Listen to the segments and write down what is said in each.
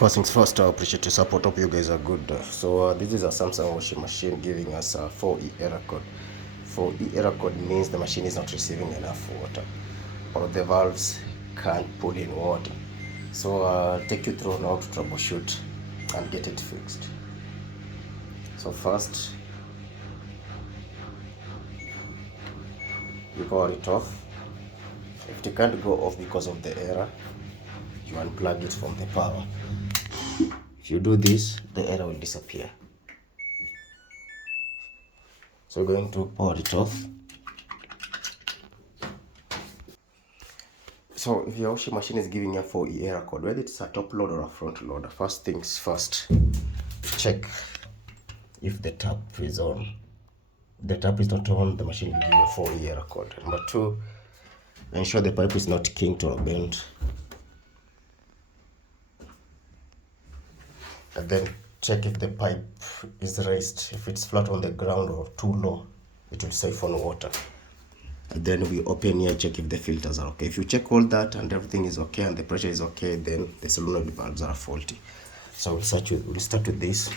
First things first, I appreciate your support. Hope you guys are good. This is a Samsung washing machine giving us a 4E error code. 4E error code means the machine is not receiving enough water, or the valves can't pull in water. So I'll take you through how to troubleshoot and get it fixed. So first, you power it off. If it can't go off because of the error, you unplug it from the power. If you do this, the error will disappear. So we're going to power it off. So if your washing machine is giving you a 4E error code, whether it's a top load or a front loader, first things first, check if the tap is on. If the tap is not on, the machine will give you a 4E error code. Number two, ensure the pipe is not kinked or bent. And then check if the pipe is raised. If it's flat on the ground or too low, it will siphon water. And then we open here, check if the filters are okay. If you check all that and everything is okay and the pressure is okay, then the solenoid valves are faulty. So we'll start with this.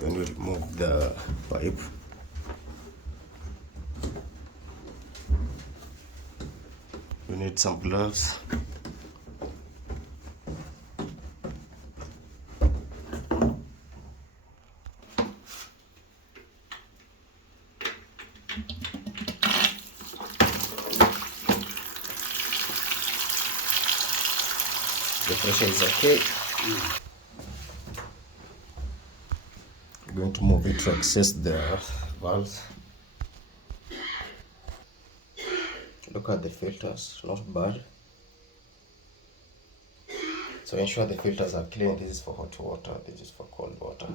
Then we remove the pipe. We need some gloves. The pressure is okay. We're going to move it to access the valve. Look at the filters, not bad. So ensure the filters are clean. This is for hot water, this is for cold water.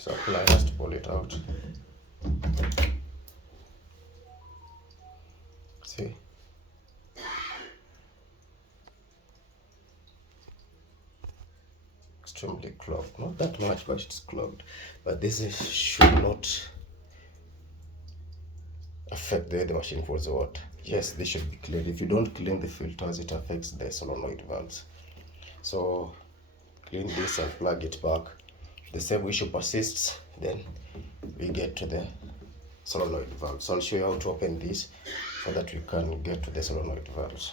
So apply has to pull it out. See? Extremely clogged. Not that much, but it's clogged. But should not affect the way the machine pulls the water. Yes, they should be clean. If you don't clean the filters, it affects the solenoid valves. So clean this and plug it back. If the same issue persists, then we get to the solenoid valve. So I'll show you how to open this so that we can get to the solenoid valves.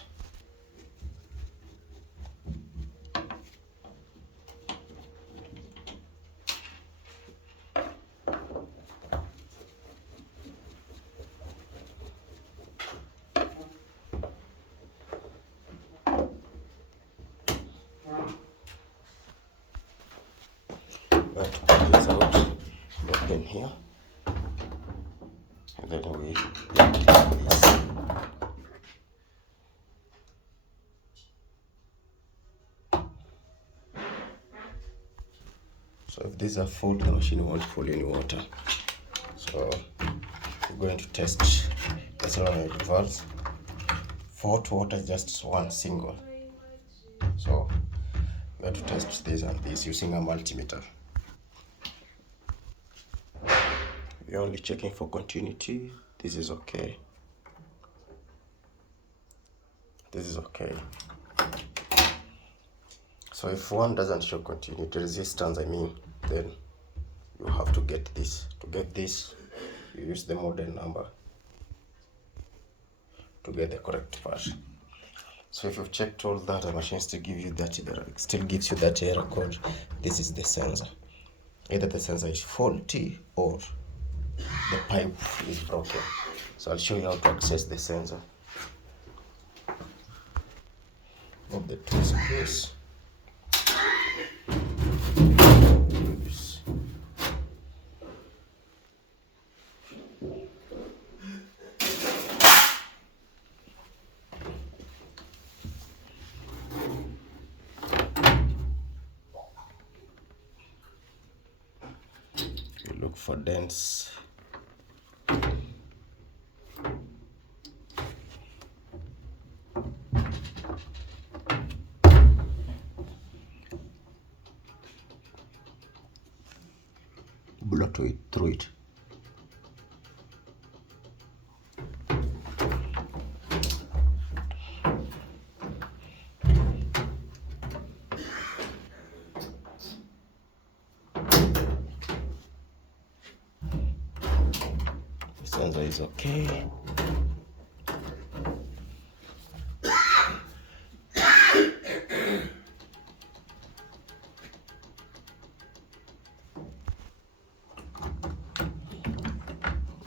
But pull this out, open here, and then we get this. So if these are full, the machine won't pull any water. So we're going to test the solenoid valves. For hot water, just one single. So we have to test this and this using a multimeter. We're only checking for continuity. This is okay. This is okay. So if one doesn't show continuity, resistance, then you have to get this. To get this, you use the model number to get the correct part. So if you've checked all that, the machine still gives you that error. It still gives you that error code. This is the sensor. Either the sensor is faulty or the pipe is broken. So I'll show you how to access the sensor. Of the two screws. You look for dents. blow through it. The sensor is okay.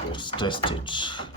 Let's test it.